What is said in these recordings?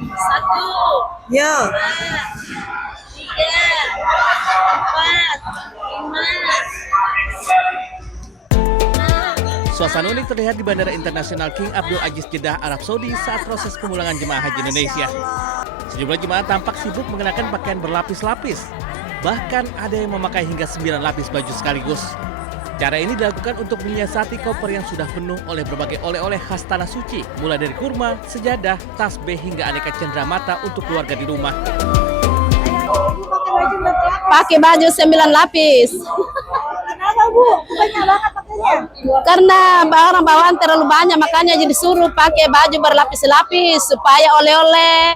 Satu, Yo. dua, tiga, empat, lima. Suasana unik terlihat di Bandara Internasional King Abdul Aziz Jeddah, Arab Saudi saat proses pemulangan jemaah haji Indonesia. Sejumlah jemaah tampak sibuk mengenakan pakaian berlapis-lapis. Bahkan ada yang memakai hingga 9 lapis baju sekaligus. Cara ini dilakukan untuk menyiasati koper yang sudah penuh oleh berbagai oleh-oleh khas tanah suci, mulai dari kurma, sejadah, tasbih hingga aneka cenderamata untuk keluarga di rumah. Pakai baju 9 lapis. Kenapa Bu? Banyak banget pakainya. Karena barang bawaan terlalu banyak, makanya jadi disuruh pakai baju berlapis-lapis supaya oleh-oleh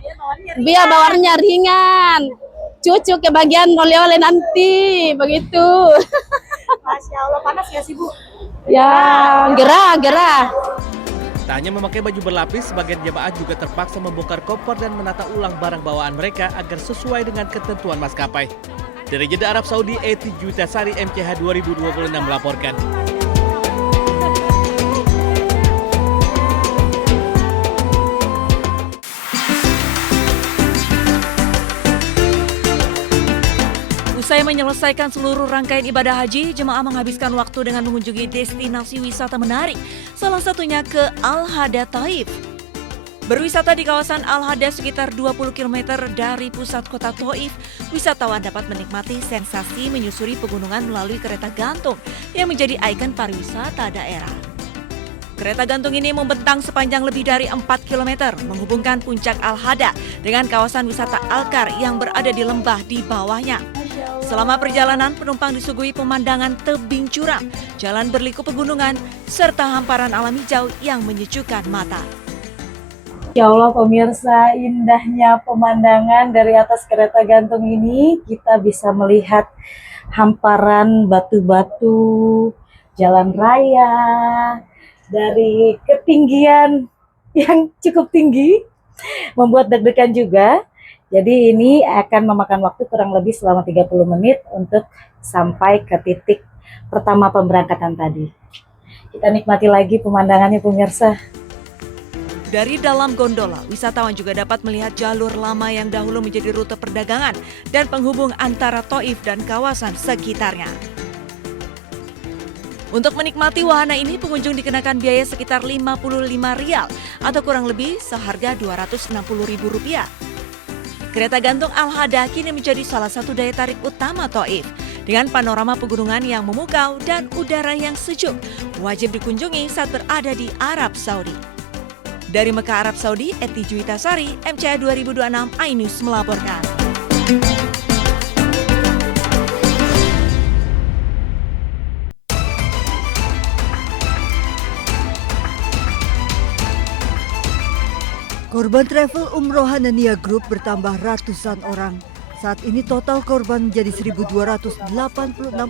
biar bawaannya ringan. Cucu ke bagian oleh-oleh nanti, begitu. Masya Allah, panas ya sih Bu? Ya, gerah. Tak hanya memakai baju berlapis, sebagian jemaah juga terpaksa membongkar koper dan menata ulang barang bawaan mereka agar sesuai dengan ketentuan maskapai. Dari Jeddah, Arab Saudi, Eti Juitasari, MCH 2026 melaporkan. Usai menyelesaikan seluruh rangkaian ibadah haji, jemaah menghabiskan waktu dengan mengunjungi destinasi wisata menarik, salah satunya ke Al-Hada Taif. Berwisata di kawasan Al-Hada sekitar 20 km dari pusat kota Taif, wisatawan dapat menikmati sensasi menyusuri pegunungan melalui kereta gantung yang menjadi ikon pariwisata daerah. Kereta gantung ini membentang sepanjang lebih dari 4 km, menghubungkan puncak Al-Hada dengan kawasan wisata Al-Kar yang berada di lembah di bawahnya. Selama perjalanan, penumpang disuguhi pemandangan tebing curam, jalan berliku pegunungan, serta hamparan alam hijau yang menyejukkan mata. Ya Allah pemirsa, indahnya pemandangan dari atas kereta gantung ini. Kita bisa melihat hamparan batu-batu, jalan raya, dari ketinggian yang cukup tinggi, membuat deg-degan juga. Jadi ini akan memakan waktu kurang lebih selama 30 menit untuk sampai ke titik pertama pemberangkatan tadi. Kita nikmati lagi pemandangannya pemirsa. Dari dalam gondola, wisatawan juga dapat melihat jalur lama yang dahulu menjadi rute perdagangan dan penghubung antara Taif dan kawasan sekitarnya. Untuk menikmati wahana ini, pengunjung dikenakan biaya sekitar 55 rial atau kurang lebih seharga Rp260.000. Kereta gantung Al-Hada kini menjadi salah satu daya tarik utama Taif. Dengan panorama pegunungan yang memukau dan udara yang sejuk, wajib dikunjungi saat berada di Arab Saudi. Dari Mekah, Arab Saudi, Eti Juitasari, MCH 2026 iNews melaporkan. Korban travel umroh Hanania Group bertambah ratusan orang. Saat ini total korban menjadi 1.286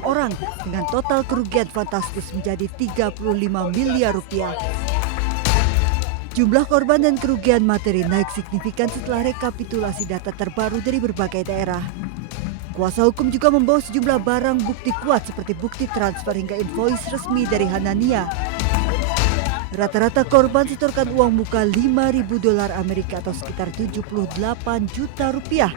orang dengan total kerugian fantastis menjadi 35 miliar rupiah. Jumlah korban dan kerugian materi naik signifikan setelah rekapitulasi data terbaru dari berbagai daerah. Kuasa hukum juga membawa sejumlah barang bukti kuat seperti bukti transfer hingga invoice resmi dari Hanania. Rata-rata korban setorkan uang muka $5.000 Amerika atau sekitar 78 juta rupiah.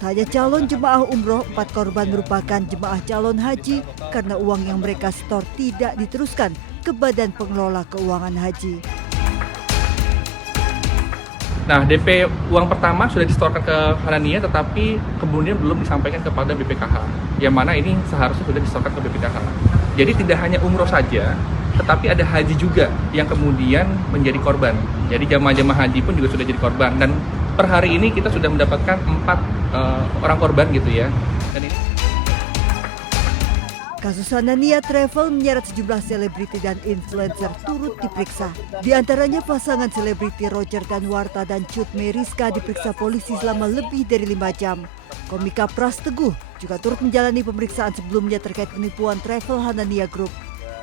Tak hanya calon jemaah umroh, 4 korban merupakan jemaah calon haji karena uang yang mereka setor tidak diteruskan ke Badan Pengelola Keuangan Haji. Nah, DP uang pertama sudah disetorkan ke Hanania tetapi kemudian belum disampaikan kepada BPKH. Yang mana ini seharusnya sudah disetorkan ke BPKH. Jadi tidak hanya umroh saja, tetapi ada haji juga yang kemudian menjadi korban. Jadi jamaah-jamaah haji pun juga sudah jadi korban. Dan per hari ini kita sudah mendapatkan 4 orang korban gitu ya. Dan ini Kasus Hanania Travel menyeret sejumlah selebriti dan influencer turut diperiksa. Di antaranya pasangan selebriti Roger Danuarta dan Cut Meyriska diperiksa polisi selama lebih dari 5 jam. Komika Pras Teguh juga turut menjalani pemeriksaan sebelumnya terkait penipuan travel Hanania Group.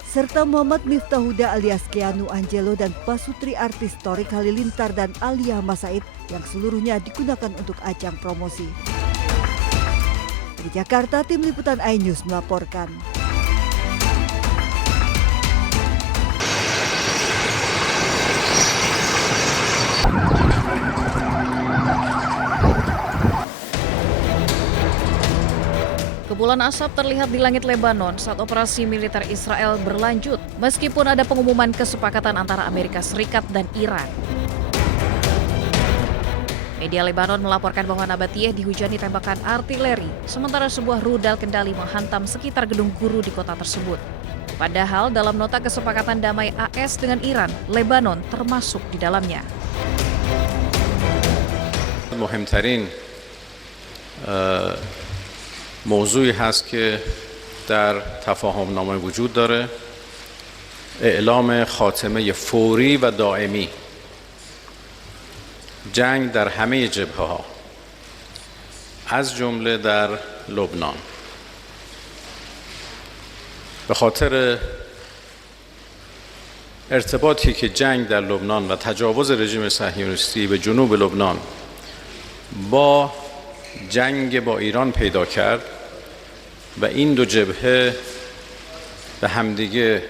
Serta Muhammad Miftahuda alias Keanu Angelo dan pasutri artis Torik Halilintar dan Alia Masaid yang seluruhnya digunakan untuk ajang promosi. Di Jakarta, tim liputan iNews melaporkan. Kepulan asap terlihat di langit Lebanon saat operasi militer Israel berlanjut, meskipun ada pengumuman kesepakatan antara Amerika Serikat dan Iran. Media Lebanon melaporkan bahwa Nabatiyeh dihujani tembakan artileri, sementara sebuah rudal kendali menghantam sekitar gedung guru di kota tersebut. Padahal dalam nota kesepakatan damai AS dengan Iran, Lebanon termasuk di dalamnya. مهمترین موضوعی هست که در تفاهم نامه وجود داره اعلام خاتمه فوری و دائمی جنگ در همه جبهه‌ها از جمله در لبنان به خاطر ارتباطی که جنگ در لبنان و تجاوز رژیم صهیونیستی به جنوب لبنان با جنگ با ایران پیدا کرد و این دو جبهه به همدیگه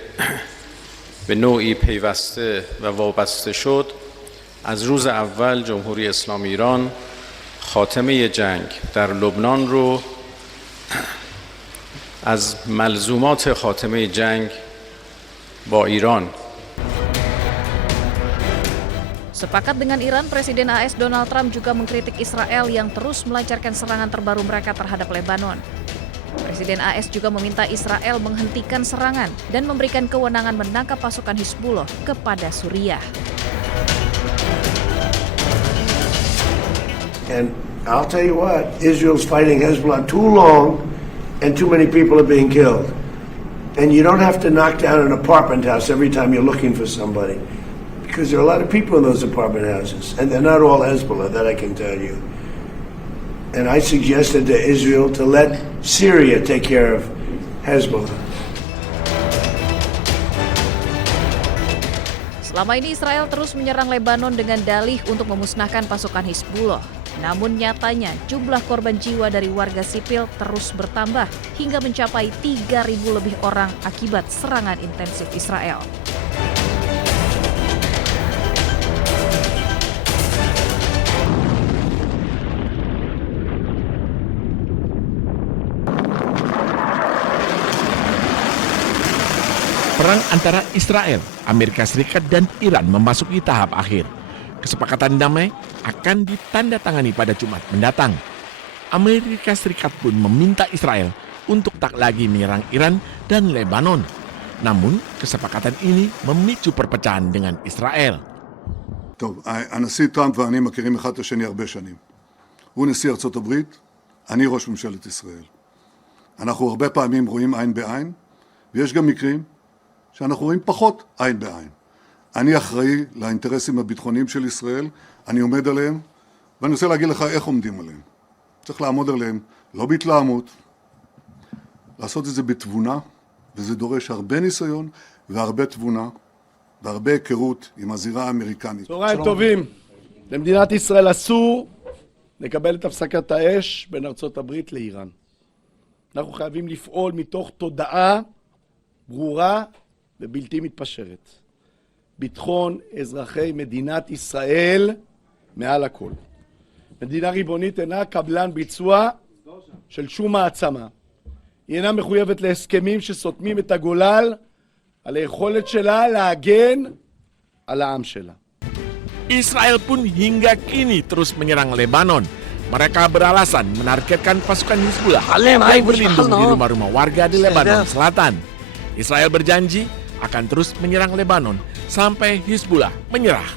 به نوعی پیوسته و وابسته شد از روز اول جمهوری اسلامی ایران خاتمه جنگ در لبنان رو از ملزومات خاتمه جنگ با ایران. Sepakat dengan Iran, Presiden AS Donald Trump juga mengkritik Israel yang terus melancarkan serangan terbaru mereka terhadap Lebanon. Presiden AS juga meminta Israel menghentikan serangan dan memberikan kewenangan menangkap pasukan Hizbullah kepada Suriah. And I'll tell you what, Israel's fighting Hezbollah too long and too many people are being killed. And you don't have to knock down an apartment house every time you're looking for somebody. Because there are a lot of people in those apartment houses, and they're not all Hezbollah, that I can tell you. And I suggested to Israel to let Syria take care of Hezbollah. Selama ini Israel terus menyerang Lebanon dengan dalih untuk memusnahkan pasukan Hizbullah. Namun nyatanya jumlah korban jiwa dari warga sipil terus bertambah hingga mencapai 3.000 lebih orang akibat serangan intensif Israel. Perang antara Israel, Amerika Serikat, dan Iran memasuki tahap akhir. Kesepakatan damai akan ditandatangani pada Jumat mendatang. Amerika Serikat pun meminta Israel untuk tak lagi menyerang Iran dan Lebanon. Namun, kesepakatan ini memicu perpecahan dengan Israel. טוב, הנשיא טראמפ ואני מכירים אחד את השני הרבה שנים. הוא נשיא ארצות הברית, אני ראש ממשלת ישראל. אנחנו הרבה פעמים רואים עין בעין, ויש גם מקרים שאנחנו רואים פחות עין בעין. אני אחראי לאינטרסים הביטחוניים של ישראל, אני עומד עליהם, ואני רוצה להגיד לך איך עומדים עליהם. צריך לעמוד עליהם, לא בהתלהמות, לעשות את זה בתבונה, וזה דורש הרבה ניסיון והרבה תבונה, והרבה היכרות עם הזירה האמריקנית. צהריים טובים. למדינת ישראל אסור לקבל את הפסקת האש בין ארצות הברית לאיראן. אנחנו חייבים לפעול מתוך תודעה ברורה ובלתי מתפשרת. ביטחון אזרחי מדינת ישראל מעל הכל. מדינה ריבונית אינה קבלן ביצוע של שום מעצמה. היא אינה מחויבת להסכמים שסותמים את הגולל על היכולת שלה להגן על העם שלה. Israel pun hingga kini terus menyerang Lebanon. Mereka beralasan menargetkan pasukan Hizbullah yang berlindung di rumah-rumah warga di Lebanon Selatan. Israel berjanji akan terus menyerang Lebanon sampai Hizbullah menyerah.